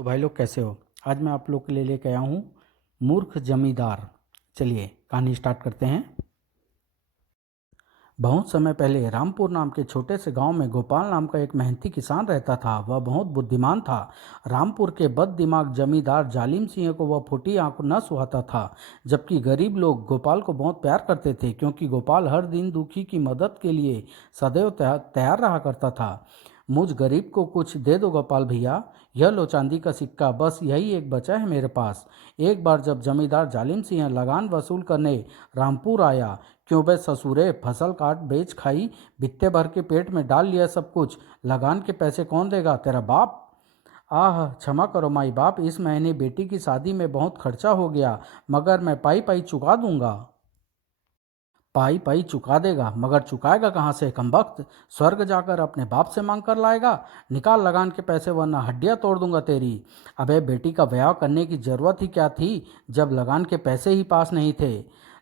तो भाई लोग कैसे हो। आज मैं आप लोग के लिए लेके आया हूँ मूर्ख जमींदार। चलिए कहानी स्टार्ट करते हैं। बहुत समय पहले रामपुर नाम के छोटे से गांव में गोपाल नाम का एक मेहनती किसान रहता था। वह बहुत बुद्धिमान था। रामपुर के बद दिमाग जमींदार जालिम सिंह को वह फूटी आंख न सुहाता था। जबकि गरीब लोग गोपाल को बहुत प्यार करते थे, क्योंकि गोपाल हर दिन दुखी की मदद के लिए सदैव तैयार रहा करता था। मुझ गरीब को कुछ दे दो गोपाल भैया, यह लो चांदी का सिक्का, बस यही एक बचा है मेरे पास। एक बार जब जमींदार जालिम सिंह लगान वसूल करने रामपुर आया, क्यों बे ससुरे, फसल काट बेच खाई, बित्ते भर के पेट में डाल लिया सब कुछ, लगान के पैसे कौन देगा, तेरा बाप। आह क्षमा करो माई बाप, इस महीने बेटी की शादी में बहुत खर्चा हो गया, मगर मैं पाई पाई चुका दूंगा। पाई पाई चुका देगा, मगर चुकाएगा कहाँ से कमबख्त, स्वर्ग जाकर अपने बाप से मांग कर लाएगा। निकाल लगान के पैसे वरना हड्डियाँ तोड़ दूंगा तेरी। अबे बेटी का ब्याह करने की जरूरत ही क्या थी, जब लगान के पैसे ही पास नहीं थे।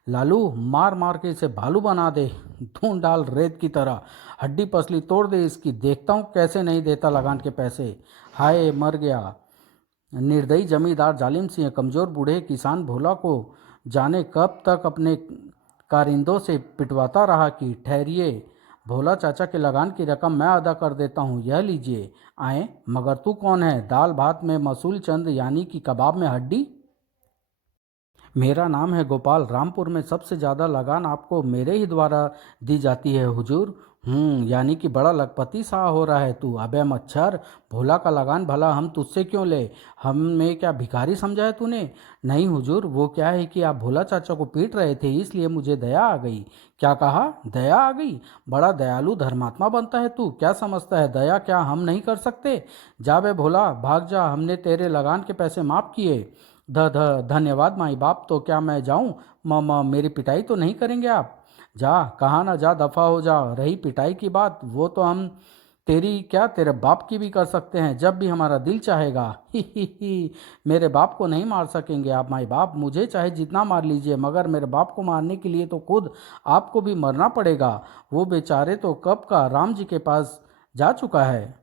लालू मार मार के इसे भालू बना दे, धून डाल रेत की तरह, हड्डी पसली तोड़ दे इसकी, देखता हूँ कैसे नहीं देता लगान के पैसे। हाय मर गया निर्दयी जमींदार जालिम सिंह। कमजोर बूढ़े किसान भोला को जाने कब तक अपने कारिंदों से पिटवाता रहा कि ठहरिए भोला चाचा के लगान की रकम मैं अदा कर देता हूँ, यह लीजिए। आए मगर तू कौन है, दाल भात में मसूल चंद यानी कि कबाब में हड्डी। मेरा नाम है गोपाल, रामपुर में सबसे ज़्यादा लगान आपको मेरे ही द्वारा दी जाती है हुजूर। यानी कि बड़ा लखपति सा हो रहा है तू। अबे मच्छर, भोला का लगान भला हम तुझसे क्यों ले, हमें क्या भिखारी समझा है तूने। नहीं हुजूर, वो क्या है कि आप भोला चाचा को पीट रहे थे, इसलिए मुझे दया आ गई। क्या कहा, दया आ गई, बड़ा दयालु धर्मात्मा बनता है तू, क्या समझता है दया क्या हम नहीं कर सकते। जा बे भोला भाग जा, हमने तेरे लगान के पैसे माफ़ किए। ध ध धन्यवाद माई बाप, तो क्या मैं जाऊं, मेरी पिटाई तो नहीं करेंगे आप। जा, कहा ना जा, दफा हो जा। रही पिटाई की बात, वो तो हम तेरी क्या तेरे बाप की भी कर सकते हैं, जब भी हमारा दिल चाहेगा। ही मेरे बाप को नहीं मार सकेंगे आप माई बाप, मुझे चाहे जितना मार लीजिए, मगर मेरे बाप को मारने के लिए तो खुद आपको भी मरना पड़ेगा। वो बेचारे तो कब का राम जी के पास जा चुका है।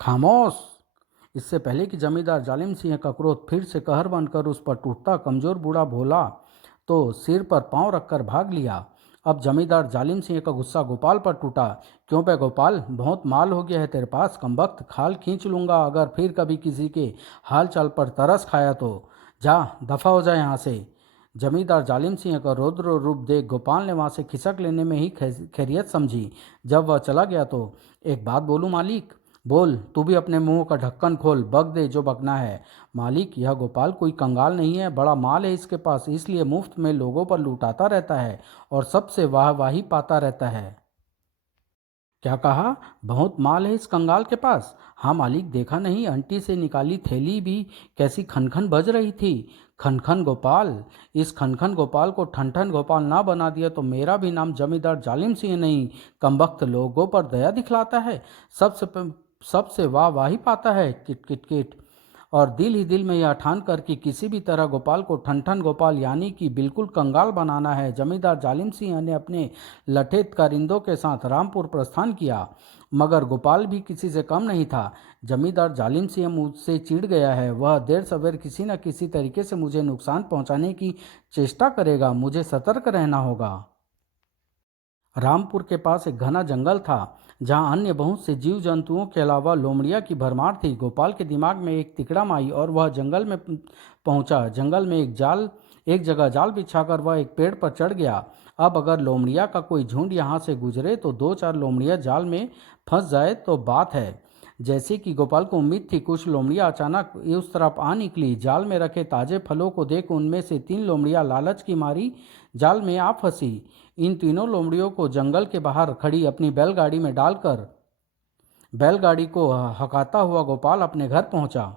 खामोश। इससे पहले कि जमींदार जालिम सिंह का क्रोध फिर से कहर बनकर उस पर टूटता, कमजोर बूढ़ा भोला तो सिर पर पांव रखकर भाग लिया। अब जमींदार जालिम सिंह का गुस्सा गोपाल पर टूटा। क्यों बे गोपाल, बहुत माल हो गया है तेरे पास, कमबख्त, खाल खींच लूंगा अगर फिर कभी किसी के हाल चाल पर तरस खाया तो। जा, दफा हो जाए यहाँ से। जमींदार जालिम सिंह का रौद्र रूप देख गोपाल ने वहां से खिसक लेने में ही खैरियत समझी। जब वह चला गया तो, एक बात बोलूं मालिक। बोल, तू भी अपने मुंह का ढक्कन खोल, बक दे जो बकना है। मालिक, यह गोपाल कोई कंगाल नहीं है, बड़ा माल है इसके पास, इसलिए मुफ्त में लोगों पर लुटाता रहता है और सबसे वाहवाही पाता रहता है। क्या कहा, बहुत माल है इस कंगाल के पास। हाँ मालिक, देखा नहीं, आंटी से निकाली थैली भी कैसी खनखन बज रही थी। खनखन गोपाल, इस खनखन गोपाल को ठनठन गोपाल ना बना दिया तो मेरा भी नाम जमींदार जालिम सिंह नहीं। कमबख्त लोगों पर दया दिखलाता है, सबसे वाह वाही पाता है, किट किट किट। और दिल ही दिल में यह ठान कर कि किसी भी तरह गोपाल को ठनठन गोपाल यानी कि बिल्कुल कंगाल बनाना है, जमींदार जालिम सिंह ने अपने लठेत कारिंदों के साथ रामपुर प्रस्थान किया। मगर गोपाल भी किसी से कम नहीं था। जमींदार जालिम सिंह मुझसे चिढ़ गया है, वह देर सवेर किसी न किसी तरीके से मुझे नुकसान पहुंचाने की चेष्टा करेगा, मुझे सतर्क रहना होगा। रामपुर के पास एक घना जंगल था, जहां अन्य बहुत से जीव जंतुओं के अलावा लोमड़िया की भरमार थी। गोपाल के दिमाग में एक तिकड़म आई और वह जंगल में पहुंचा। जंगल में एक जगह जाल बिछाकर वह एक पेड़ पर चढ़ गया। अब अगर लोमड़िया का कोई झुंड यहाँ से गुजरे तो दो चार लोमड़िया जाल में फंस जाए तो बात है। जैसे कि गोपाल को उम्मीद थी, कुछ लोमड़ियाँ अचानक उस तरफ आ निकली। जाल में रखे ताजे फलों को देख उनमें से 3 लोमड़ियाँ लालच की मारी जाल में आ फंसी। इन तीनों लोमड़ियों को जंगल के बाहर खड़ी अपनी बैलगाड़ी में डालकर बैलगाड़ी को हकाता हुआ गोपाल अपने घर पहुंचा।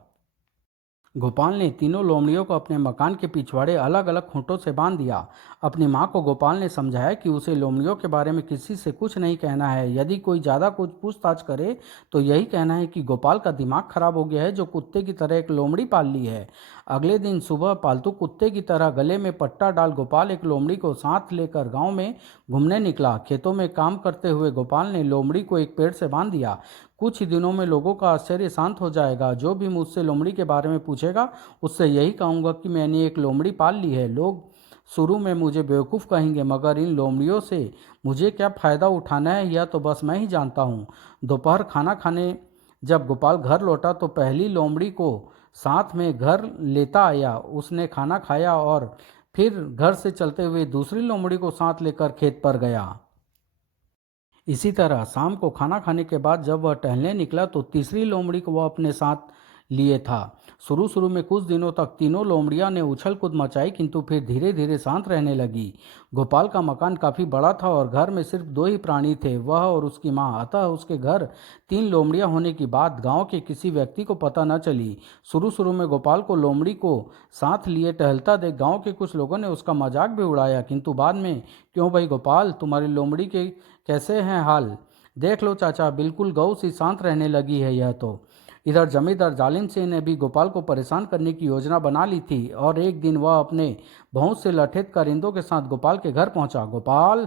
गोपाल ने तीनों लोमड़ियों को अपने मकान के पिछवाड़े अलग अलग खूंटों से बांध दिया। अपनी माँ को गोपाल ने समझाया कि उसे लोमड़ियों के बारे में किसी से कुछ नहीं कहना है। यदि कोई ज़्यादा कुछ पूछताछ करे तो यही कहना है कि गोपाल का दिमाग खराब हो गया है, जो कुत्ते की तरह एक लोमड़ी पाल ली है। अगले दिन सुबह पालतू कुत्ते की तरह गले में पट्टा डाल गोपाल एक लोमड़ी को साथ लेकर गाँव में घूमने निकला। खेतों में काम करते हुए गोपाल ने लोमड़ी को एक पेड़ से बांध दिया। कुछ ही दिनों में लोगों का आश्चर्य शांत हो जाएगा। जो भी मुझसे लोमड़ी के बारे में पूछेगा उससे यही कहूँगा कि मैंने एक लोमड़ी पाल ली है। लोग शुरू में मुझे बेवकूफ़ कहेंगे, मगर इन लोमड़ियों से मुझे क्या फ़ायदा उठाना है यह तो बस मैं ही जानता हूँ। दोपहर खाना खाने जब गोपाल घर लौटा तो पहली लोमड़ी को साथ में घर लेता आया। उसने खाना खाया और फिर घर से चलते हुए दूसरी लोमड़ी को साथ लेकर खेत पर गया। इसी तरह शाम को खाना खाने के बाद जब वह टहलने निकला तो तीसरी लोमड़ी को वह अपने साथ लिए था। शुरू शुरू में कुछ दिनों तक तीनों लोमड़ियां ने उछल कूद मचाई, किंतु फिर धीरे धीरे शांत रहने लगी। गोपाल का मकान काफ़ी बड़ा था और घर में सिर्फ दो ही प्राणी थे, वह और उसकी माँ। अतः उसके घर तीन लोमड़ियां होने की बात गांव के किसी व्यक्ति को पता न चली। शुरू शुरू में गोपाल को लोमड़ी को साथ लिए टहलता देख गांव के कुछ लोगों ने उसका मजाक भी उड़ाया, किंतु बाद में, क्यों भाई गोपाल, तुम्हारी लोमड़ी के कैसे हैं हाल? देख लो चाचा, बिल्कुल गऊ सी शांत रहने लगी है यह तो। इधर जमींदार जालिम सिंह ने भी गोपाल को परेशान करने की योजना बना ली थी और एक दिन वह अपने बहुत से लठेत कारिंदों के साथ गोपाल के घर पहुंचा। गोपाल,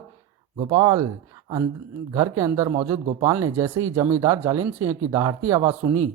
गोपाल! घर के अंदर मौजूद गोपाल ने जैसे ही जमींदार जालिम सिंह की दहाड़ती आवाज़ सुनी,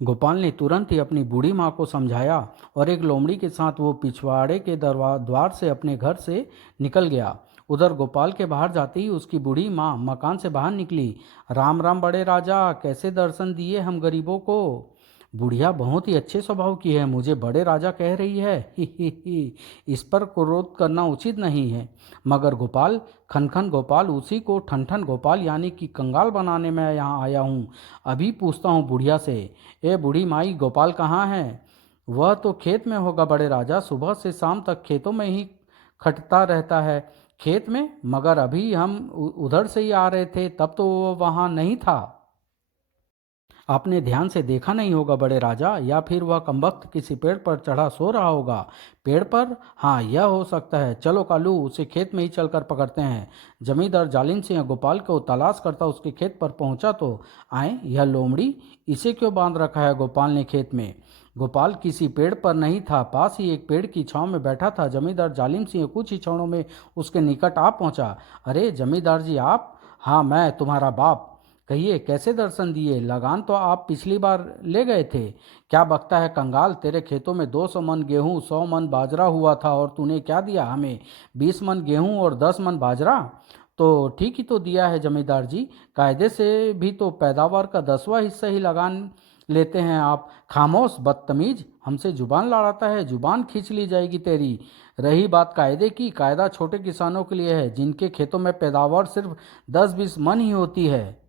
गोपाल ने तुरंत ही अपनी बूढ़ी माँ को समझाया और एक लोमड़ी के साथ वो पिछवाड़े के द्वार से अपने घर से निकल गया। उधर गोपाल के बाहर जाते ही उसकी बूढ़ी माँ मकान से बाहर निकली। राम राम बड़े राजा, कैसे दर्शन दिए हम गरीबों को? बुढ़िया बहुत ही अच्छे स्वभाव की है, मुझे बड़े राजा कह रही है। ही। इस पर क्रोध करना उचित नहीं है। मगर गोपाल, खनखन गोपाल, उसी को ठनठन गोपाल यानी कि कंगाल बनाने में यहाँ आया हूँ। अभी पूछता हूँ बुढ़िया से। ए बूढ़ी माई, गोपाल कहाँ है? वह तो खेत में होगा बड़े राजा, सुबह से शाम तक खेतों में ही खटता रहता है। खेत में? मगर अभी हम उधर से ही आ रहे थे, तब तो वो वहाँ नहीं था। आपने ध्यान से देखा नहीं होगा बड़े राजा, या फिर वह कमबख्त किसी पेड़ पर चढ़ा सो रहा होगा। पेड़ पर? हाँ, यह हो सकता है। चलो कालू, उसे खेत में ही चलकर पकड़ते हैं। जमींदार जालिम सिंह गोपाल को तलाश करता उसके खेत पर पहुंचा तो आए, यह लोमड़ी, इसे क्यों बांध रखा है गोपाल ने खेत में? गोपाल किसी पेड़ पर नहीं था, पास ही एक पेड़ की छांव में बैठा था। जमींदार जालिम सिंह कुछ ही क्षणों में उसके निकट आ पहुंचा। अरे जमींदार जी, आप? हाँ, मैं तुम्हारा बाप। कहिए, कैसे दर्शन दिए? लगान तो आप पिछली बार ले गए थे। क्या बकता है कंगाल, तेरे खेतों में 200 मन गेहूं, 100 मन बाजरा हुआ था और तूने क्या दिया हमें? 20 मन गेहूं और 10 मन बाजरा? तो ठीक ही तो दिया है जमींदार जी। कायदे से भी तो पैदावार का 10वां हिस्सा ही लगान लेते हैं आप। खामोश बदतमीज, हमसे जुबान लड़ाता है, जुबान खींच ली जाएगी तेरी। रही बात कायदे की, कायदा छोटे किसानों के लिए है जिनके खेतों में पैदावार सिर्फ 10-20 मन ही होती है।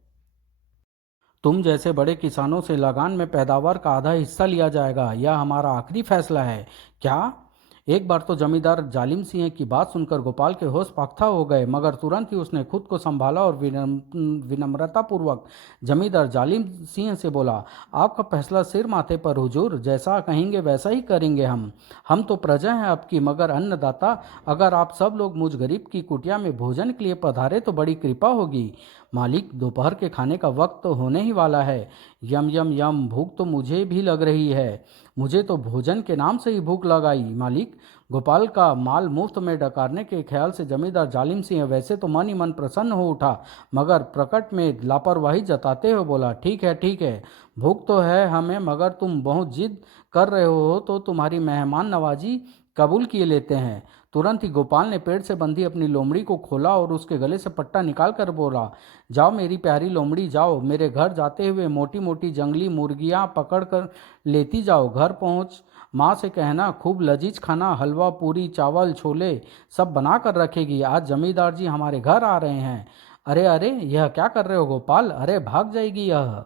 तुम जैसे बड़े किसानों से लगान में पैदावार का आधा हिस्सा लिया जाएगा, यह हमारा आखिरी फैसला है। क्या? एक बार तो जमींदार जालिम सिंह की बात सुनकर गोपाल के होश पाख्ता हो गए, मगर तुरंत ही उसने खुद को संभाला और विनम्रतापूर्वक जमींदार जालिम सिंह से बोला, आपका फैसला सिर माथे पर हुजूर, जैसा कहेंगे वैसा ही करेंगे हम तो प्रजा हैं आपकी, मगर अन्नदाता। अगर आप सब लोग मुझ गरीब की कुटिया में भोजन के लिए पधारे तो बड़ी कृपा होगी। मालिक, दोपहर के खाने का वक्त तो होने ही वाला है। यम यम यम, भूख तो मुझे भी लग रही है। मुझे तो भोजन के नाम से ही भूख लग आई मालिक। गोपाल का माल मुफ्त में डकारने के ख्याल से जमींदार जालिम सिंह वैसे तो मन ही मन प्रसन्न हो उठा, मगर प्रकट में लापरवाही जताते हुए बोला, ठीक है ठीक है, भूख तो है हमें, मगर तुम बहुत जिद कर रहे हो तो तुम्हारी मेहमान नवाजी कबूल किए लेते हैं। तुरंत ही गोपाल ने पेड़ से बंधी अपनी लोमड़ी को खोला और उसके गले से पट्टा निकाल कर बोला, जाओ मेरी प्यारी लोमड़ी, जाओ मेरे घर जाते हुए मोटी मोटी जंगली मुर्गियां पकड़ कर लेती जाओ। घर पहुंच माँ से कहना खूब लजीज खाना, हलवा पूरी चावल छोले सब बना कर रखेगी। आज जमींदार जी हमारे घर आ रहे हैं। अरे अरे, यह क्या कर रहे हो गोपाल? अरे भाग जाएगी यह।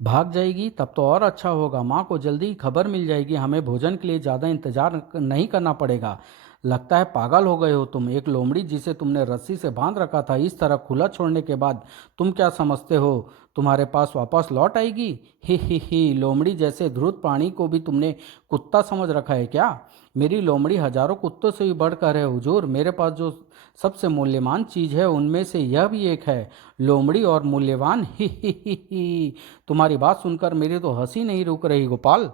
भाग जाएगी तब तो और अच्छा होगा, माँ को जल्दी खबर मिल जाएगी, हमें भोजन के लिए ज़्यादा इंतजार नहीं करना पड़ेगा। लगता है पागल हो गए हो तुम। एक लोमड़ी जिसे तुमने रस्सी से बांध रखा था इस तरह खुला छोड़ने के बाद तुम क्या समझते हो तुम्हारे पास वापस लौट आएगी? ही, लोमड़ी जैसे धूर्त प्राणी को भी तुमने कुत्ता समझ रखा है क्या? मेरी लोमड़ी हजारों कुत्तों से भी बढ़कर है हुजूर। मेरे पास जो सबसे मूल्यवान चीज़ है उनमें से यह भी एक है। लोमड़ी और मूल्यवान? ही। तुम्हारी बात सुनकर मेरी तो हंसी नहीं रुक रही गोपाल।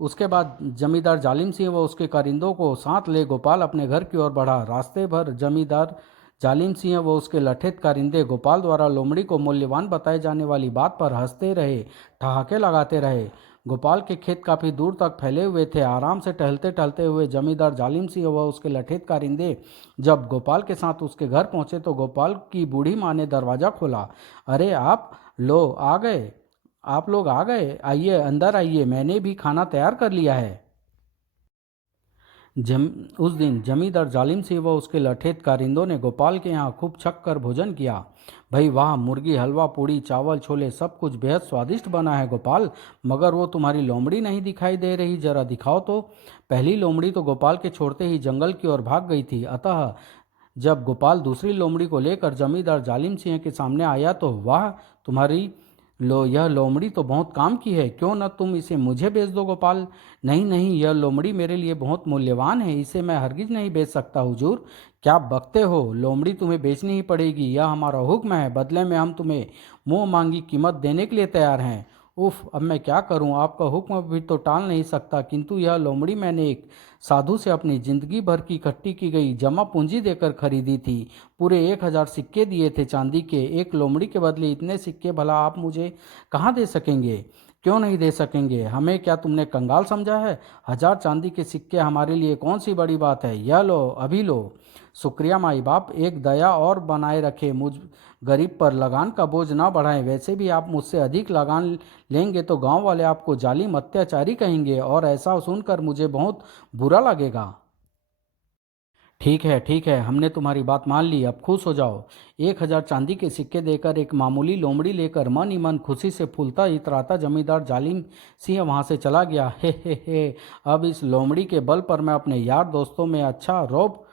उसके बाद जमींदार जालिम सिंह व उसके कारिंदों को साथ ले गोपाल अपने घर की ओर बढ़ा। रास्ते भर जमींदार जालिम सिंह व उसके लठेत कारिंदे गोपाल द्वारा लोमड़ी को मूल्यवान बताए जाने वाली बात पर हंसते रहे, ठहाके लगाते रहे। गोपाल के खेत काफी दूर तक फैले हुए थे। आराम से टहलते टहलते हुए जमींदार जालिम सिंह व उसके लठेत कारिंदे जब गोपाल के साथ उसके घर पहुंचे तो गोपाल की बूढ़ी माँ ने दरवाजा खोला। अरे आप लोग आ गए, आइए अंदर आइए, मैंने भी खाना तैयार कर लिया है। जम उस दिन जमींदार जालिम सिंह व उसके लठेत कारिंदों ने गोपाल के यहाँ खूब छक कर भोजन किया। भाई वाह, मुर्गी, हलवा, पूड़ी, चावल, छोले, सब कुछ बेहद स्वादिष्ट बना है गोपाल, मगर वो तुम्हारी लोमड़ी नहीं दिखाई दे रही, जरा दिखाओ तो। पहली लोमड़ी तो गोपाल के छोड़ते ही जंगल की ओर भाग गई थी। अतः जब गोपाल दूसरी लोमड़ी को लेकर जमींदार जालिम सिंह के सामने आया तो वाह, तुम्हारी यह लोमड़ी तो बहुत काम की है, क्यों न तुम इसे मुझे बेच दो गोपाल। नहीं नहीं, यह लोमड़ी मेरे लिए बहुत मूल्यवान है, इसे मैं हरगिज नहीं बेच सकता हुजूर। क्या बकते हो, लोमड़ी तुम्हें बेचनी ही पड़ेगी, यह हमारा हुक्म है, बदले में हम तुम्हें मुंह मांगी कीमत देने के लिए तैयार हैं। उफ, अब मैं क्या करूं, आपका हुक्म भी तो टाल नहीं सकता, किंतु यह लोमड़ी मैंने एक साधु से अपनी जिंदगी भर की इकट्ठी की गई जमा पूंजी देकर खरीदी थी। पूरे 1,000 सिक्के दिए थे चांदी के। एक लोमड़ी के बदले इतने सिक्के भला आप मुझे कहाँ दे सकेंगे? क्यों नहीं दे सकेंगे, हमें क्या तुमने कंगाल समझा है? 1,000 चांदी के सिक्के हमारे लिए कौन सी बड़ी बात है, यह लो, अभी लो। शुक्रिया माई बाप, एक दया और बनाए रखे, मुझ गरीब पर लगान का बोझ ना बढ़ाएं। वैसे भी आप मुझसे अधिक लगान लेंगे तो गांव वाले आपको जालिम अत्याचारी कहेंगे और ऐसा सुनकर मुझे बहुत बुरा लगेगा। ठीक है, हमने तुम्हारी बात मान ली, अब खुश हो जाओ। 1,000 चांदी के सिक्के देकर एक मामूली लोमड़ी लेकर मन ही मन खुशी से फूलता इतराता जमींदार जालिम सिंह वहां से चला गया। हे, अब इस लोमड़ी के बल पर मैं अपने यार दोस्तों में अच्छा रौब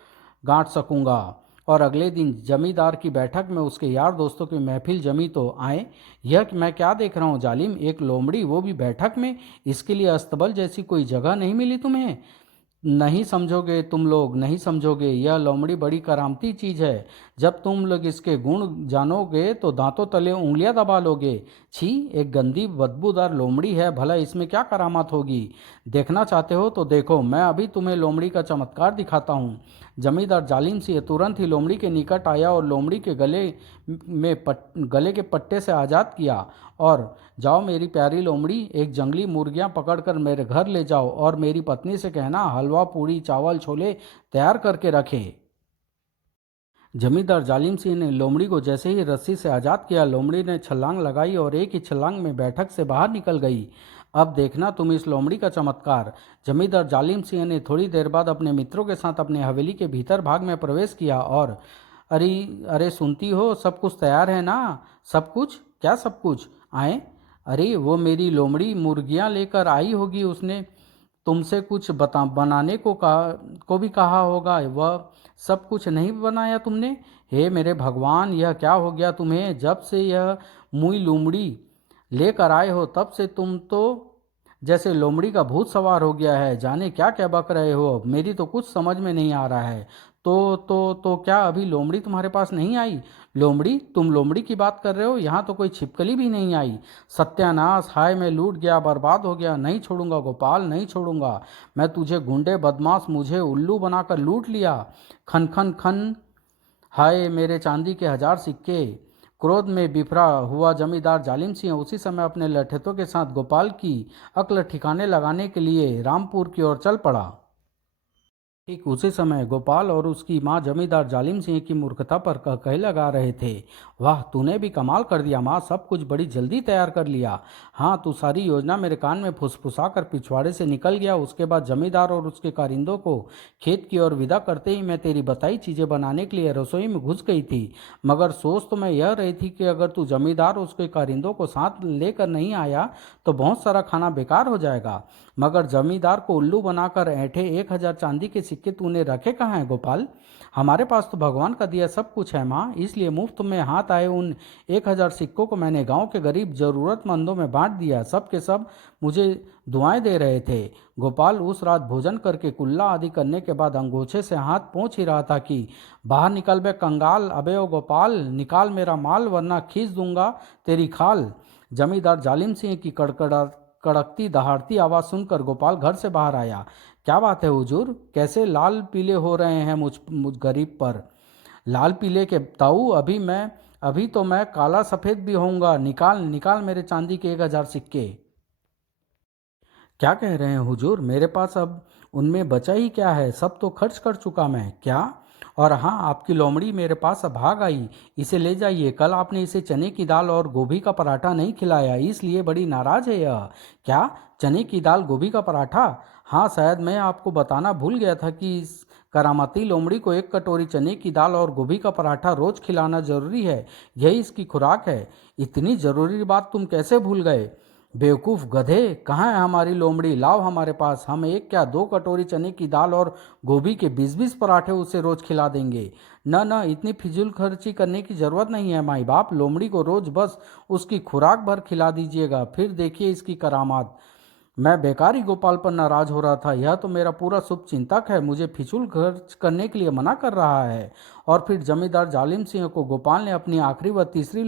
गांठ सकूंगा। और अगले दिन जमींदार की बैठक में उसके यार दोस्तों की महफिल जमी तो आए। यह कि मैं क्या देख रहा हूँ जालिम, एक लोमड़ी, वो भी बैठक में, इसके लिए अस्तबल जैसी कोई जगह नहीं मिली तुम्हें? नहीं समझोगे तुम लोग, नहीं समझोगे, यह लोमड़ी बड़ी करामती चीज है। जब तुम लोग इसके गुण जानोगे तो दांतों तले उंगलियां दबा लोगे। छी, एक गंदी बदबूदार लोमड़ी है, भला इसमें क्या करामात होगी? देखना चाहते हो तो देखो, मैं अभी तुम्हें लोमड़ी का चमत्कार दिखाता हूँ। जमींदार जालिम सिंह तुरंत ही लोमड़ी के निकट आया और लोमड़ी के गले के पट्टे से आज़ाद किया। और जाओ मेरी प्यारी लोमड़ी, एक जंगली मुर्गियां पकड़कर मेरे घर ले जाओ और मेरी पत्नी से कहना हलवा, पूड़ी, चावल, छोले तैयार करके रखे। जमींदार जालिम सिंह ने लोमड़ी को जैसे ही रस्सी से आज़ाद किया, लोमड़ी ने छलांग लगाई और एक ही छलांग में बैठक से बाहर निकल गई। अब देखना तुम इस लोमड़ी का चमत्कार। जमींदार जालिम सिंह ने थोड़ी देर बाद अपने मित्रों के साथ अपने हवेली के भीतर भाग में प्रवेश किया और अरे अरे, सुनती हो, सब कुछ तैयार है ना? सब कुछ क्या, सब कुछ आए? अरे वो मेरी लोमड़ी मुर्गियां लेकर आई होगी, उसने तुमसे कुछ बता बनाने को भी कहा होगा, वह सब कुछ नहीं बनाया तुमने? हे मेरे भगवान, यह क्या हो गया तुम्हें? जब से यह मुई लोमड़ी लेकर आए हो तब से तुम तो जैसे लोमड़ी का भूत सवार हो गया है, जाने क्या क्या बक रहे हो, मेरी तो कुछ समझ में नहीं आ रहा है। तो क्या अभी लोमड़ी तुम्हारे पास नहीं आई? लोमड़ी, तुम लोमड़ी की बात कर रहे हो? यहाँ तो कोई छिपकली भी नहीं आई। सत्यानाश, हाय मैं लूट गया, बर्बाद हो गया, नहीं छोड़ूंगा गोपाल, नहीं छोड़ूंगा मैं तुझे, गुंडे बदमाश, मुझे उल्लू बनाकर लूट लिया। खन खन खन, हाय मेरे चांदी के 1,000 सिक्के। क्रोध में बिफरा हुआ जमींदार जालिम सिंह उसी समय अपने लठेतों के साथ गोपाल की अक्ल ठिकाने लगाने के लिए रामपुर की ओर चल पड़ा। ठीक उसी समय गोपाल और उसकी माँ जमींदार जालिम सिंह की मूर्खता पर कह लगा रहे थे। वाह, तूने भी कमाल कर दिया माँ, सब कुछ बड़ी जल्दी तैयार कर लिया। हाँ, तू सारी योजना मेरे कान में फुसफुसा कर पिछवाड़े से निकल गया। उसके बाद जमींदार और उसके कारिंदों को खेत की ओर विदा करते ही मैं तेरी बताई चीजें बनाने के लिए रसोई में घुस गई थी। मगर सोच तो मैं यह रही थी कि अगर तू जमींदार और उसके कारिंदों को साथ लेकर नहीं आया तो बहुत सारा खाना बेकार हो जाएगा। मगर जमींदार को उल्लू बनाकर ऐंठे 1,000 चांदी के सिक्के तूने रखे कहाँ हैं गोपाल? हमारे पास तो भगवान का दिया सब कुछ है माँ, इसलिए मुफ्त में हाथ आए उन 1,000 सिक्कों को मैंने गांव के गरीब जरूरतमंदों में बांट दिया। सब के सब मुझे दुआएं दे रहे थे। गोपाल उस रात भोजन करके कुल्ला आदि करने के बाद अंगोछे से हाथ पोंछ ही रहा था कि बाहर निकल बे कंगाल, अबे ओ गोपाल, निकाल मेरा माल वरना खींच दूंगा तेरी खाल। जमींदार जालिम सिंह की कड़कती दहाड़ती आवाज सुनकर गोपाल घर से बाहर आया। क्या बात है हुजूर, कैसे लाल पीले हो रहे हैं मुझ गरीब पर? लाल पीले के ताऊ, अभी तो मैं काला सफेद भी होऊंगा। निकाल निकाल मेरे चांदी के 1,000 सिक्के। क्या कह रहे हैं हुजूर, मेरे पास अब उनमें बचा ही क्या है, सब तो खर्च कर चुका मैं। क्या? और हाँ, आपकी लोमड़ी मेरे पास अब भाग आई। इसे ले जाइए, कल आपने इसे चने की दाल और गोभी का पराठा नहीं खिलाया, इसलिए बड़ी नाराज है यह। क्या? चने की दाल गोभी का पराठा? हाँ, शायद मैं आपको बताना भूल गया था कि इस करामाती लोमड़ी को 1 कटोरी चने की दाल और गोभी का पराठा रोज खिलाना जरूरी है। यही इसकी खुराक है। इतनी जरूरी बात तुम कैसे भूल गए? बेवकूफ़ गधे, कहाँ है हमारी लोमड़ी? लाओ हमारे पास, हम एक क्या 2 कटोरी चने की दाल और गोभी के 20-20 पराठे उसे रोज खिला देंगे। न न, इतनी फिजूल खर्ची करने की जरूरत नहीं है माई बाप। लोमड़ी को रोज बस उसकी खुराक भर खिला दीजिएगा, फिर देखिए इसकी करामात। मैं बेकार ही गोपाल पर नाराज हो रहा था। यह तो मेरा पूरा शुभ चिंतक है, मुझे फिजूल खर्च करने के लिए मना कर रहा है। और फिर जमींदार जालिम सिंह को गोपाल ने अपनी आखिरी व तीसरी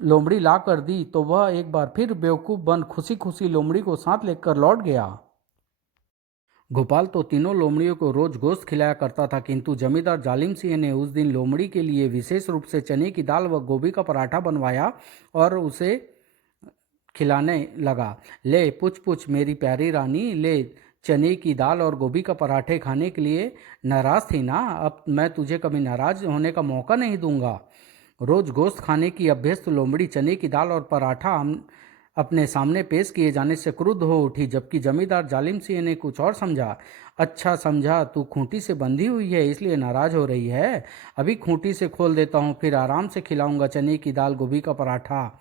लोमड़ी ला कर दी तो वह एक बार फिर बेवकूफ बन खुशी खुशी लोमड़ी को साथ लेकर लौट गया। गोपाल तो तीनों लोमड़ियों को रोज गोश्त खिलाया करता था, किंतु जमींदार जालिम सिंह ने उस दिन लोमड़ी के लिए विशेष रूप से चने की दाल व गोभी का पराठा बनवाया और उसे खिलाने लगा। ले पुछ पुछ मेरी प्यारी रानी, ले चने की दाल और गोभी का पराठे खाने के लिए नाराज थी ना, अब मैं तुझे कभी नाराज होने का मौका नहीं दूंगा। रोज गोश्त खाने की अभ्यस्त लोमड़ी चने की दाल और पराठा अपने सामने पेश किए जाने से क्रुद्ध हो उठी, जबकि जमींदार जालिम सिंह ने कुछ और समझा। अच्छा समझा, तू खूंटी से बंधी हुई है इसलिए नाराज हो रही है। अभी खूंटी से खोल देता हूँ, फिर आराम से खिलाऊंगा चने की दाल गोभी का पराठा।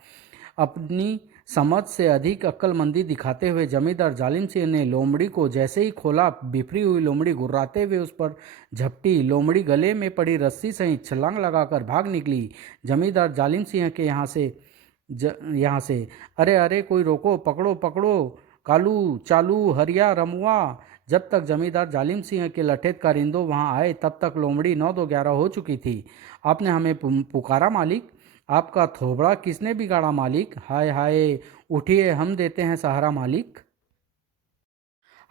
अपनी समझ से अधिक अक्लमंदी दिखाते हुए जमींदार जालिम सिंह ने लोमड़ी को जैसे ही खोला, बिफरी हुई लोमड़ी गुर्राते हुए उस पर झपटी। लोमड़ी गले में पड़ी रस्सी सहित छलांग लगाकर भाग निकली जमींदार जालिम सिंह के यहाँ से। अरे अरे, कोई रोको, पकड़ो पकड़ो, कालू चालू हरिया रमुआ। जब तक जमींदार जालिम सिंह के लठेत कारिंदों वहां आए तब तक लोमड़ी 9-2-11 हो चुकी थी। आपने हमें पुकारा मालिक? आपका थोबड़ा किसने बिगाड़ा मालिक? हाय हाय, उठिए, हम देते हैं सहारा मालिक।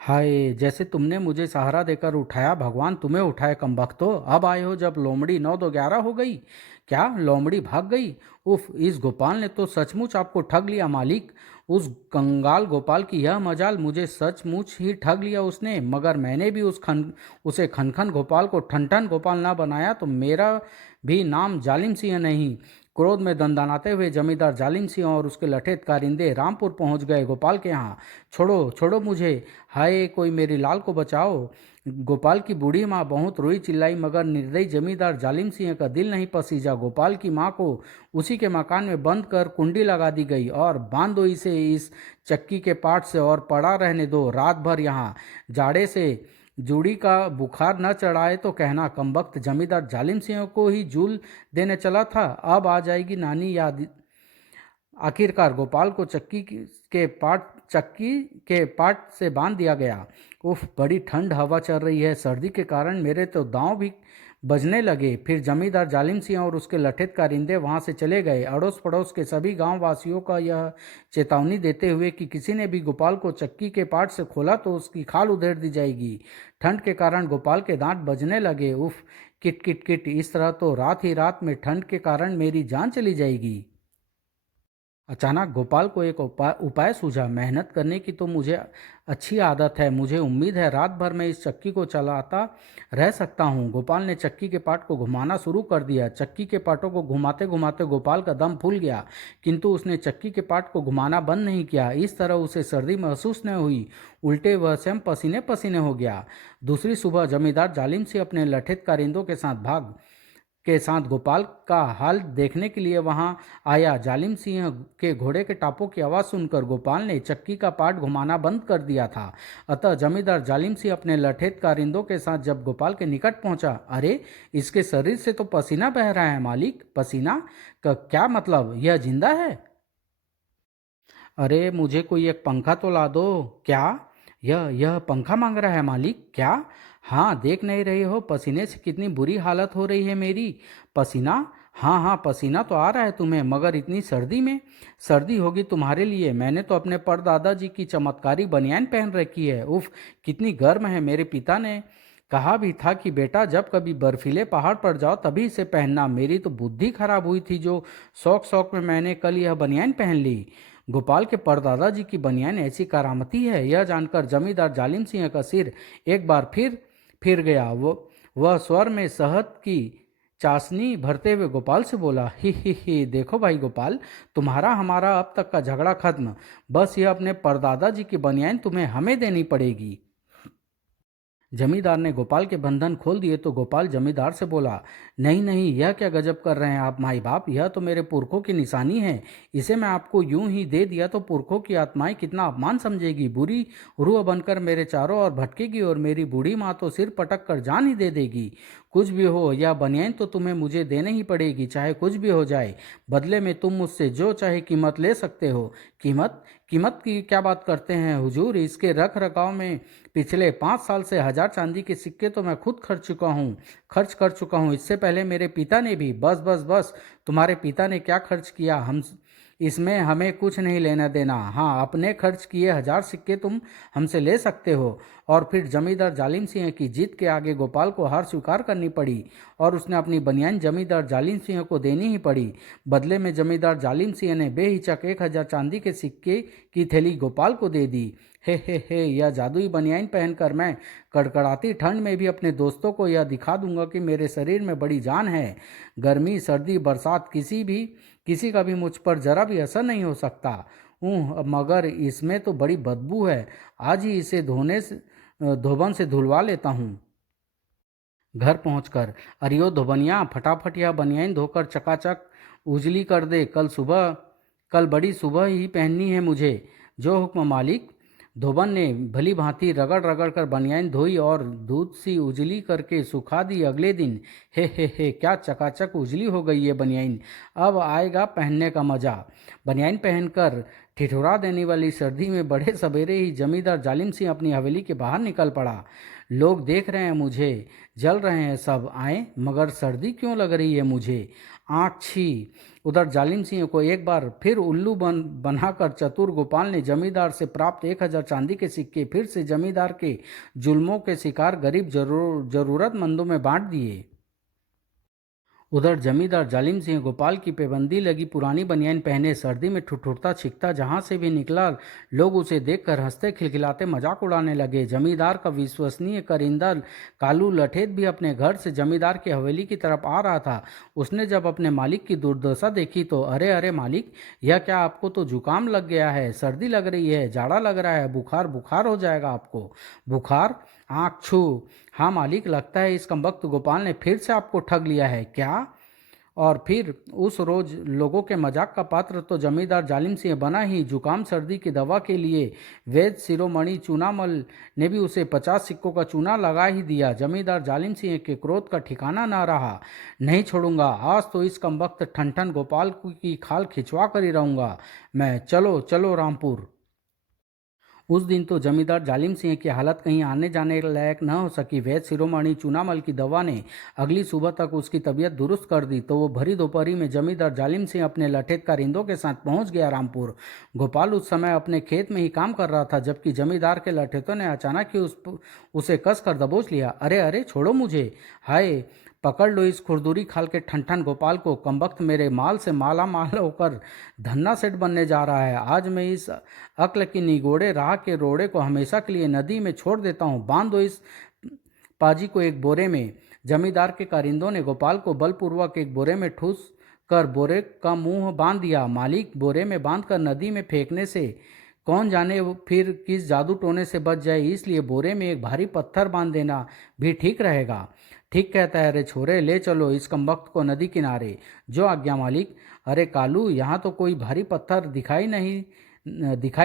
हाय, जैसे तुमने मुझे सहारा देकर उठाया, भगवान तुम्हें उठाए कमबख्तो। अब आए हो जब लोमड़ी 9-2-11 हो गई। क्या लोमड़ी भाग गई? उफ, इस गोपाल ने तो सचमुच आपको ठग लिया मालिक। उस कंगाल गोपाल की यह मजाल, मुझे सचमुच ही ठग लिया उसने। मगर मैंने भी उसे खनखन गोपाल को ठनठन गोपाल ना बनाया तो मेरा भी नाम जालिम सिंह नहीं। क्रोध में दंदनाते हुए जमींदार जालिम सिंह और उसके लठेत कारिंदे रामपुर पहुंच गए गोपाल के यहाँ। छोड़ो छोड़ो मुझे, हाय कोई मेरी लाल को बचाओ। गोपाल की बूढ़ी माँ बहुत रोई चिल्लाई, मगर निर्दयी जमींदार जालिम सिंह का दिल नहीं पसीजा। गोपाल की माँ को उसी के मकान में बंद कर कुंडी लगा दी गई और बांध दो इसे इस चक्की के पाट से और पड़ा रहने दो रात भर यहाँ। जाड़े से जूड़ी का बुखार न चढ़ाए तो कहना। कमबख्त जमींदार जालिम सिंह को ही जूल देने चला था, अब आ जाएगी नानी याद। आखिरकार गोपाल को चक्की के पाट से बांध दिया गया। उफ, बड़ी ठंड हवा चल रही है, सर्दी के कारण मेरे तो दांव भी बजने लगे। फिर जमींदार जालिम सिंह और उसके लठेत कारिंदे वहां से चले गए, अड़ोस पड़ोस के सभी गांव वासियों का यह चेतावनी देते हुए कि किसी ने भी गोपाल को चक्की के पाट से खोला तो उसकी खाल उधेड़ दी जाएगी। ठंड के कारण गोपाल के दांत बजने लगे। उफ, किट किट किट, इस तरह तो रात ही रात में ठंड के कारण मेरी जान चली जाएगी। अचानक गोपाल को एक उपाय सूझा। मेहनत करने की तो मुझे अच्छी आदत है, मुझे उम्मीद है रात भर मैं इस चक्की को चलाता रह सकता हूँ। गोपाल ने चक्की के पाट को घुमाना शुरू कर दिया। चक्की के पाटों को घुमाते घुमाते गोपाल का दम फूल गया, किंतु उसने चक्की के पाट को घुमाना बंद नहीं किया। इस तरह उसे सर्दी महसूस न हुई, उल्टे वह स्वयं पसीने पसीने हो गया। दूसरी सुबह जमींदार जालिम से अपने लठित कारिंदों के साथ गोपाल का हाल देखने के लिए वहां आया। जालिम सिंह के घोड़े के टापों की आवाज़ सुनकर गोपाल ने चक्की का पाट घुमाना बंद कर दिया था। अतः जमींदार जालिम सिंह अपने लठेत कारिंदों के साथ जब गोपाल के निकट पहुंचा, अरे इसके शरीर से तो पसीना बह रहा है मालिक। पसीना का क्या मतलब? यह जिंदा है? अरे मुझे कोई एक पंखा तो ला दो। क्या? यह पंखा मांग रहा है मालिक? क्या? हाँ, देख नहीं रहे हो पसीने से कितनी बुरी हालत हो रही है मेरी? पसीना? हाँ हाँ, पसीना तो आ रहा है तुम्हें, मगर इतनी सर्दी में? सर्दी होगी तुम्हारे लिए, मैंने तो अपने परदादा जी की चमत्कारी बनियान पहन रखी है। उफ, कितनी गर्म है। मेरे पिता ने कहा भी था कि बेटा जब कभी बर्फीले पहाड़ पर जाओ तभी इसे पहनना। मेरी तो बुद्धि खराब हुई थी जो शौक शौक में मैंने कल यह बनियान पहन ली। गोपाल के परदादा जी की बनियान ऐसी करामती है, यह जानकर जमींदार जालिम सिंह का सिर एक बार फिर गया। वह स्वर में शहद की चाशनी भरते हुए गोपाल से बोला, ही देखो भाई गोपाल, तुम्हारा हमारा अब तक का झगड़ा खत्म। बस यह अपने परदादा जी की बनियान तुम्हें हमें देनी पड़ेगी। जमींदार ने गोपाल के बंधन खोल दिए तो गोपाल जमींदार से बोला, नहीं नहीं, यह क्या गजब कर रहे हैं आप माई बाप, यह तो मेरे पुरखों की निशानी है। इसे मैं आपको यूं ही दे दिया तो पुरखों की आत्माएं कितना अपमान समझेगी, बुरी रूह बनकर मेरे चारों ओर भटकेगी और मेरी बूढ़ी माँ तो सिर पटक कर जान ही दे देगी। कुछ भी हो, यह बनियान तो तुम्हें मुझे देने ही पड़ेगी, चाहे कुछ भी हो जाए। बदले में तुम मुझसे जो चाहे कीमत ले सकते हो। कीमत? कीमत की क्या बात करते हैं हुजूर, इसके रख रखाव में पिछले 5 साल से 1000 चांदी के सिक्के तो मैं खुद खर्च कर चुका हूँ। इससे पहले मेरे पिता ने भी। बस बस बस, तुम्हारे पिता ने क्या खर्च किया, हम इसमें हमें कुछ नहीं लेना देना। हाँ, अपने खर्च किए 1000 सिक्के तुम हमसे ले सकते हो। और फिर जमींदार जालिम सिंह की जीत के आगे गोपाल को हार स्वीकार करनी पड़ी और उसने अपनी बनियान जमींदार जालिम सिंह को देनी ही पड़ी। बदले में जमींदार जालिम सिंह ने बेहिचक 1000 चांदी के सिक्के की थैली गोपाल को दे दी। हे, यह जादुई बनियान पहनकर मैं कड़कड़ाती ठंड में भी अपने दोस्तों को यह दिखा दूंगा कि मेरे शरीर में बड़ी जान है। गर्मी सर्दी बरसात किसी का भी मुझ पर जरा भी असर नहीं हो सकता। मगर इसमें तो बड़ी बदबू है। आज ही इसे धोबन से धुलवा लेता हूँ। घर पहुंचकर, अरियो धोबनिया, फटाफट यह बनियान धोकर चकाचक उजली कर दे। कल बड़ी सुबह ही पहननी है मुझे। जो हुक्म मालिक। धोबन ने भली भांति रगड़ रगड़ कर बनियान धोई और दूध सी उजली करके सुखा दी। अगले दिन हे, क्या चकाचक उजली हो गई ये बनियान। अब आएगा पहनने का मजा। बनियान पहनकर ठिठुरा देने वाली सर्दी में बड़े सवेरे ही जमींदार जालिम सिंह अपनी हवेली के बाहर निकल पड़ा। लोग देख रहे हैं मुझे, जल रहे हैं सब, आए, मगर सर्दी क्यों लग रही है मुझे। आँख छी। उधर जालिम सिंह को एक बार फिर उल्लू बनाकर चतुर गोपाल ने जमींदार से प्राप्त 1000 चांदी के सिक्के फिर से जमींदार के जुल्मों के शिकार गरीब जरूरतमंदों में बांट दिए। उधर जमींदार जालिम सिंह गोपाल की पाबंदी लगी पुरानी बनियान पहने सर्दी में ठुठुरता छिकता जहां से भी निकला, लोग उसे देखकर हंसते खिलखिलाते मजाक उड़ाने लगे। जमींदार का विश्वसनीय करिंदा कालू लठेत भी अपने घर से जमींदार की हवेली की तरफ आ रहा था। उसने जब अपने मालिक की दुर्दशा देखी तो, अरे अरे मालिक, यह क्या, आपको तो जुकाम लग गया है, सर्दी लग रही है, जाड़ा लग रहा है, बुखार बुखार हो जाएगा आपको। बुखार? आँख छू। हाँ मालिक, लगता है इस कमबख्त गोपाल ने फिर से आपको ठग लिया है क्या। और फिर उस रोज लोगों के मजाक का पात्र तो जमींदार जालिम सिंह बना ही। जुकाम सर्दी की दवा के लिए वैद्य शिरोमणि चूनामल ने भी उसे 50 सिक्कों का चूना लगा ही दिया। जमींदार जालिम सिंह के क्रोध का ठिकाना ना रहा। नहीं छोड़ूंगा, आज तो इस कमबख्त ठनठन गोपाल की खाल खिंचवा कर ही रहूंगा मैं। चलो चलो रामपुर। उस दिन तो जमींदार जालिम सिंह की हालत कहीं आने जाने लायक न हो सकी। वैद्य शिरोमणि चूनामल की दवा ने अगली सुबह तक उसकी तबीयत दुरुस्त कर दी तो वो भरी दोपहरी में जमींदार जालिम सिंह अपने लठेत कारिंदों के साथ पहुंच गया रामपुर। गोपाल उस समय अपने खेत में ही काम कर रहा था जबकि जमींदार के लठेतों ने अचानक ही उसे कस कर दबोच लिया। अरे अरे, छोड़ो मुझे, हाय, पकड़ लो इस खुरदुरी खाल के ठनठन गोपाल को। कमबख्त मेरे माल से माला माल होकर धन्ना सेठ बनने जा रहा है। आज मैं इस अक्ल की निगोड़े राह के रोड़े को हमेशा के लिए नदी में छोड़ देता हूँ। बांध दो इस पाजी को एक बोरे में। जमींदार के कारिंदों ने गोपाल को बलपूर्वक एक बोरे में ठूस कर बोरे का मुंह बांध दिया। मालिक, बोरे में बांधकर नदी में फेंकने से कौन जाने वो फिर किस जादू टोने से बच जाए, इसलिए बोरे में एक भारी पत्थर बांध देना भी ठीक रहेगा। ठीक कहता है रे छोरे, ले चलो इस कमबख्त को नदी किनारे। जो आज्ञा मालिक। अरे कालू, यहाँ तो कोई भारी पत्थर दिखाई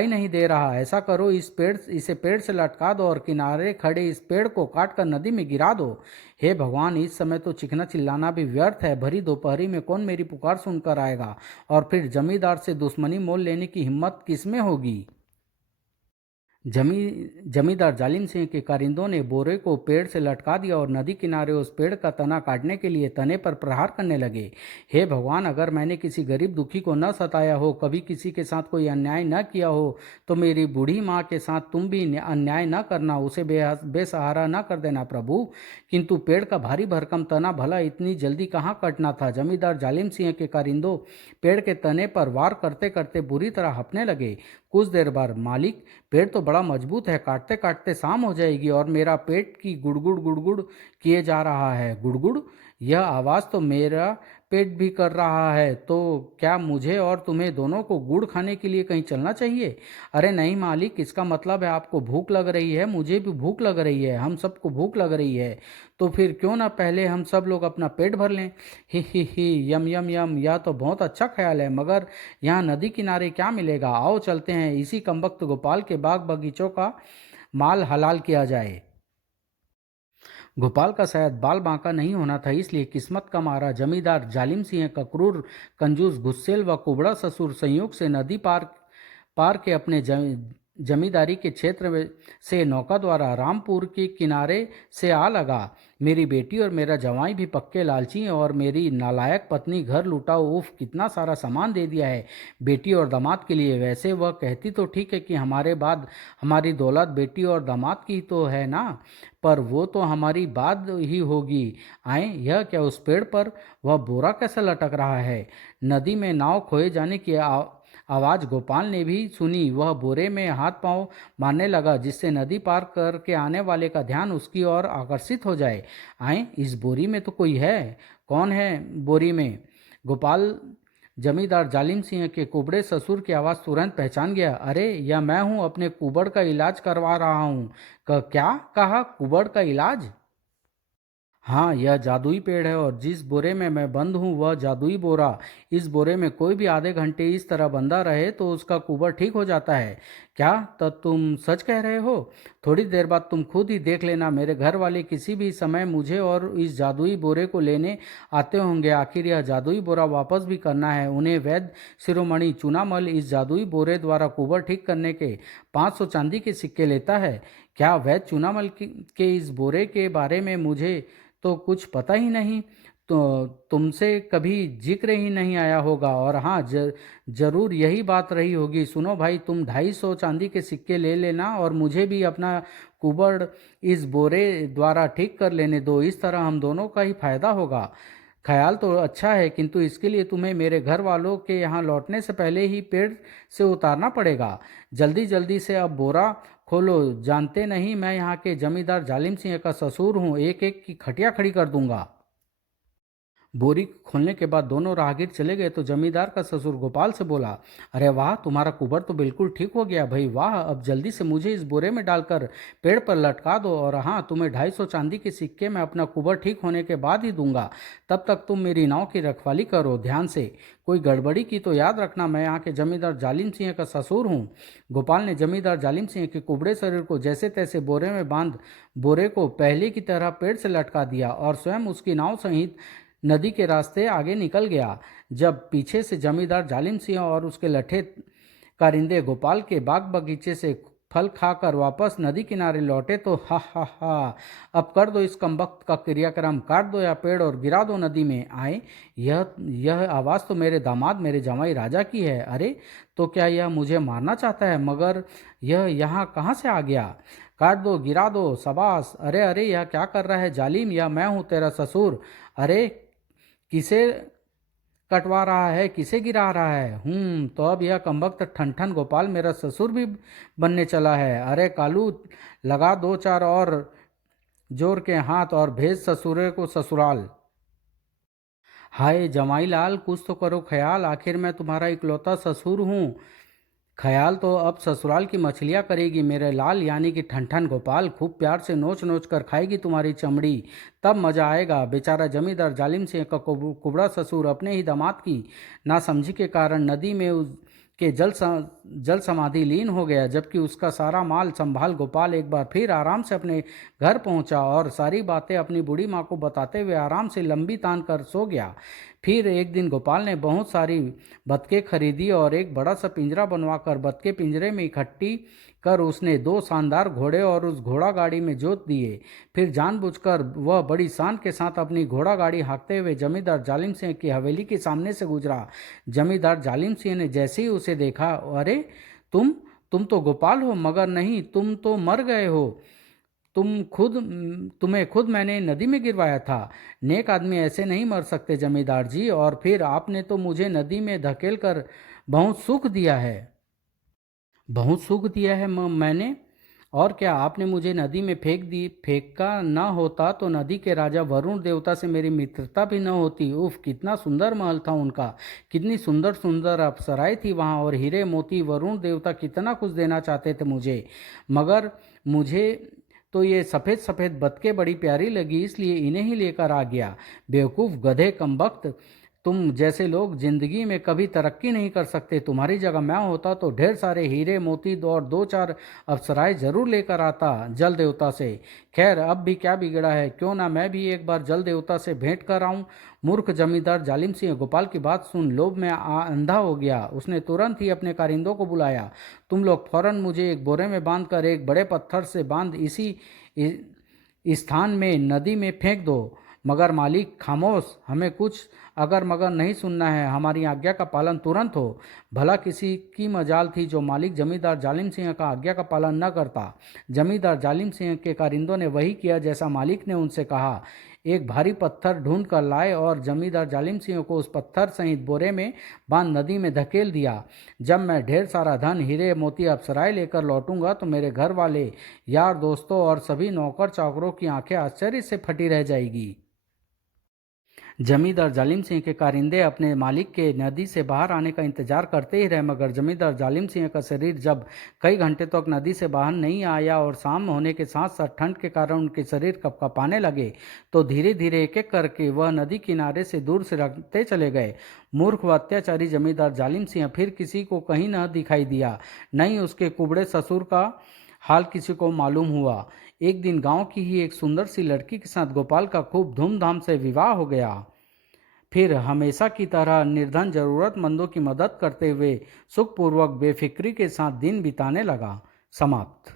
नहीं दे रहा। ऐसा करो, इसे पेड़ से लटका दो और किनारे खड़े इस पेड़ को काट कर नदी में गिरा दो। हे भगवान, इस समय तो चिकना चिल्लाना भी व्यर्थ है। भरी दोपहरी में कौन मेरी पुकार सुनकर आएगा, और फिर जमींदार से दुश्मनी मोल लेने की हिम्मत किसमें होगी। जमींदार जालिम सिंह के कारिंदों ने बोरे को पेड़ से लटका दिया और नदी किनारे उस पेड़ का तना काटने के लिए तने पर प्रहार करने लगे। हे भगवान, अगर मैंने किसी गरीब दुखी को न सताया हो, कभी किसी के साथ कोई अन्याय न किया हो, तो मेरी बूढ़ी माँ के साथ तुम भी अन्याय न करना, उसे बेसहारा न कर देना प्रभु। किंतु पेड़ का भारी भरकम तना भला इतनी जल्दी कहाँ कटना था। जमींदार जालिम सिंह के कारिंदों पेड़ के तने पर वार करते करते बुरी तरह हंपने लगे। कुछ देर बाद, मालिक, पेड़ तो बड़ा मजबूत है, काटते काटते शाम हो जाएगी और मेरा पेट की गुड़गुड़ गुड़गुड़ किए जा रहा है। गुड़गुड़, यह आवाज़ तो मेरा पेट भी कर रहा है, तो क्या मुझे और तुम्हें दोनों को गुड़ खाने के लिए कहीं चलना चाहिए? अरे नहीं मालिक, इसका मतलब है आपको भूख लग रही है, मुझे भी भूख लग रही है, हम सबको भूख लग रही है। तो फिर क्यों ना पहले हम सब लोग अपना पेट भर लें। ही यम यम यम, यह तो बहुत अच्छा ख्याल है, मगर यहाँ नदी किनारे क्या मिलेगा? आओ चलते हैं, इसी कमबख्त गोपाल के बाग बगीचों का माल हलाल किया जाए। गोपाल का शायद बाल बांका नहीं होना था, इसलिए किस्मत का मारा जमींदार जालिम सिंह का क्रूर, कंजूस, गुस्सेल व कुबड़ा ससुर संयोग से नदी पार पार के अपने जमींदारी के क्षेत्र से नौका द्वारा रामपुर के किनारे से आ लगा। मेरी बेटी और मेरा जवाई भी पक्के लालची हैं और मेरी नालायक पत्नी घर लुटाओ, उफ, कितना सारा सामान दे दिया है बेटी और दामाद के लिए। वैसे वह कहती तो ठीक है कि हमारे बाद हमारी दौलत बेटी और दामाद की तो है ना, पर वो तो हमारी बात ही होगी। आए, यह क्या उस पेड़ पर वह बोरा कैसा लटक रहा है? नदी में नाव खोए जाने की आवाज़ गोपाल ने भी सुनी। वह बोरे में हाथ पांव मारने लगा, जिससे नदी पार करके आने वाले का ध्यान उसकी ओर आकर्षित हो जाए। आए, इस बोरी में तो कोई है। कौन है बोरी में? गोपाल जमींदार जालिम सिंह के कुबड़े ससुर की आवाज़ तुरंत पहचान गया। अरे, यह मैं हूँ, अपने कुबड़ का इलाज करवा रहा हूँ। क्या कहा? कुबड़ का इलाज? हाँ, यह जादुई पेड़ है और जिस बोरे में मैं बंद हूँ वह जादुई बोरा। इस बोरे में कोई भी आधे घंटे इस तरह बंधा रहे तो उसका कुबड़ ठीक हो जाता है। क्या? तब तुम सच कह रहे हो? थोड़ी देर बाद तुम खुद ही देख लेना। मेरे घर वाले किसी भी समय मुझे और इस जादुई बोरे को लेने आते होंगे। आखिर यह जादुई बोरा वापस भी करना है उन्हें। वैद्य शिरोमणि चूनामल इस जादुई बोरे द्वारा कुबड़ ठीक करने के 500 चांदी के सिक्के लेता है। क्या? वैद्य चूनामल के इस बोरे के बारे में मुझे तो कुछ पता ही नहीं, तो तुमसे कभी जिक्र ही नहीं आया होगा। और हाँ, जरूर यही बात रही होगी। सुनो भाई, तुम 250 चांदी के सिक्के ले लेना और मुझे भी अपना कुबड़ इस बोरे द्वारा ठीक कर लेने दो। इस तरह हम दोनों का ही फायदा होगा। ख्याल तो अच्छा है, किंतु इसके लिए तुम्हें मेरे घर वालों के यहाँ लौटने से पहले ही पेड़ से उतारना पड़ेगा। जल्दी जल्दी से अब बोरा खोलो। जानते नहीं मैं यहाँ के जमींदार जालिम सिंह का ससुर हूँ, एक एक की खटिया खड़ी कर दूंगा। बोरी खोलने के बाद दोनों राहगीर चले गए तो जमींदार का ससुर गोपाल से बोला, अरे वाह, तुम्हारा कुबड़ तो बिल्कुल ठीक हो गया भाई, वाह। अब जल्दी से मुझे इस बोरे में डालकर पेड़ पर लटका दो और हाँ, तुम्हें 250 चांदी के सिक्के मैं अपना कुबड़ ठीक होने के बाद ही दूंगा। तब तक तुम मेरी नाव की रखवाली करो ध्यान से। कोई गड़बड़ी की तो याद रखना, मैं यहाँ के जमींदार जालिम सिंह का ससुर हूँ। गोपाल ने जमींदार जालिम सिंह के कुबड़े शरीर को जैसे तैसे बोरे में बांध बोरे को पहले की तरह पेड़ से लटका दिया और स्वयं उसकी नाव सहित नदी के रास्ते आगे निकल गया। जब पीछे से जमींदार जालिम सिंह और उसके लठे कारिंदे गोपाल के बाग बगीचे से फल खाकर वापस नदी किनारे लौटे तो हा हा हा, अब कर दो इस कमबख्त का क्रियाक्रम, काट दो या पेड़ और गिरा दो नदी में। आए, यह आवाज़ तो मेरे दामाद, मेरे जमाई राजा की है। अरे, तो क्या यह मुझे मारना चाहता है? मगर यह यहाँ कहाँ से आ गया? काट दो, गिरा दो, शाबाश। अरे अरे, यह क्या कर रहा है जालिम? यह मैं हूँ, तेरा ससुर। अरे, किसे कटवा रहा है, किसे गिरा रहा है? तो अब यह कमबख्त ठनठन गोपाल मेरा ससुर भी बनने चला है। अरे कालू, लगा दो चार और जोर के हाथ और भेज ससुरे को ससुराल। हाय जमाई लाल, कुछ तो करो ख्याल, आखिर मैं तुम्हारा इकलौता ससुर हूँ। ख्याल तो अब ससुराल की मछलियाँ करेगी मेरे लाल, यानी कि ठनठन गोपाल। खूब प्यार से नोच नोच कर खाएगी तुम्हारी चमड़ी, तब मज़ा आएगा। बेचारा जमींदार जालिम सिंह का कुबड़ा ससुर अपने ही दामाद की नासमझी के कारण नदी में के जल समाधि लीन हो गया, जबकि उसका सारा माल संभाल गोपाल एक बार फिर आराम से अपने घर पहुंचा और सारी बातें अपनी बूढ़ी माँ को बताते हुए आराम से लंबी तान कर सो गया। फिर एक दिन गोपाल ने बहुत सारी बतखें खरीदी और एक बड़ा सा पिंजरा बनवाकर बतखें पिंजरे में इकट्ठी कर उसने दो शानदार घोड़े और उस घोड़ा गाड़ी में जोत दिए। फिर जानबूझकर वह बड़ी शान के साथ अपनी घोड़ा गाड़ी हाँकते हुए जमींदार जालिम सिंह की हवेली के सामने से गुजरा। जमींदार जालिम सिंह ने जैसे ही उसे देखा, अरे तुम तुम तो गोपाल हो, मगर नहीं, तुम तो मर गए हो। तुम्हें खुद मैंने नदी में गिरवाया था। नेक आदमी ऐसे नहीं मर सकते जमींदार जी, और फिर आपने तो मुझे नदी में धकेल कर बहुत सुख दिया है। बहुत सुख दिया है मैंने, और क्या आपने मुझे नदी में फेंका ना होता तो नदी के राजा वरुण देवता से मेरी मित्रता भी न होती। उफ, कितना सुंदर महल था उनका, कितनी सुंदर सुंदर अप्सराएं थी वहाँ, और हीरे मोती वरुण देवता कितना कुछ देना चाहते थे मुझे, मगर मुझे तो ये सफ़ेद सफ़ेद बतखें बड़ी प्यारी लगी, इसलिए इन्हें ही लेकर आ गया। बेवकूफ़, गधे, कमबख्त, तुम जैसे लोग जिंदगी में कभी तरक्की नहीं कर सकते। तुम्हारी जगह मैं होता तो ढेर सारे हीरे मोती और दो चार अप्सराएं जरूर लेकर आता जल देवता से। खैर, अब भी क्या बिगड़ा है, क्यों ना मैं भी एक बार जल देवता से भेंट कर आऊं। मूर्ख जमींदार जालिम सिंह गोपाल की बात सुन लोभ में अंधा हो गया। उसने तुरंत ही अपने कारिंदों को बुलाया। तुम लोग फौरन मुझे एक बोरे में बांधकर एक बड़े पत्थर से बांध इसी स्थान में नदी में फेंक दो। मगर मालिक, खामोश, हमें कुछ अगर मगर नहीं सुनना है, हमारी आज्ञा का पालन तुरंत हो। भला किसी की मजाल थी जो मालिक जमींदार जालिम सिंह का आज्ञा का पालन न करता। जमींदार जालिम सिंह के कारिंदों ने वही किया जैसा मालिक ने उनसे कहा। एक भारी पत्थर ढूंढ कर लाए और जमींदार जालिम सिंह को उस पत्थर सहित बोरे में बांध नदी में धकेल दिया। जब मैं ढेर सारा धन, हीरे मोती, अप्सराएं लेकर लौटूंगा तो मेरे घर वाले, यार दोस्तों और सभी नौकर चाकरों की आंखें आश्चर्य से फटी रह जाएगी। जमींदार जालिम सिंह के कारिंदे अपने मालिक के नदी से बाहर आने का इंतजार करते ही रहे, मगर जमींदार जालिम सिंह का शरीर जब कई घंटे तक नदी से बाहर नहीं आया और शाम होने के साथ साथ ठंड के कारण उनके शरीर कँपकँपाने लगे, तो धीरे धीरे एक एक करके वह नदी किनारे से दूर से रखते चले गए। मूर्ख व अत्याचारी जमींदार जालिम सिंह फिर किसी को कहीं न दिखाई दिया, न ही उसके कुबड़े ससुर का हाल किसी को मालूम हुआ। एक दिन गांव की ही एक सुंदर सी लड़की के साथ गोपाल का खूब धूमधाम से विवाह हो गया। फिर हमेशा की तरह निर्धन जरूरतमंदों की मदद करते हुए सुखपूर्वक बेफिक्री के साथ दिन बिताने लगा। समाप्त।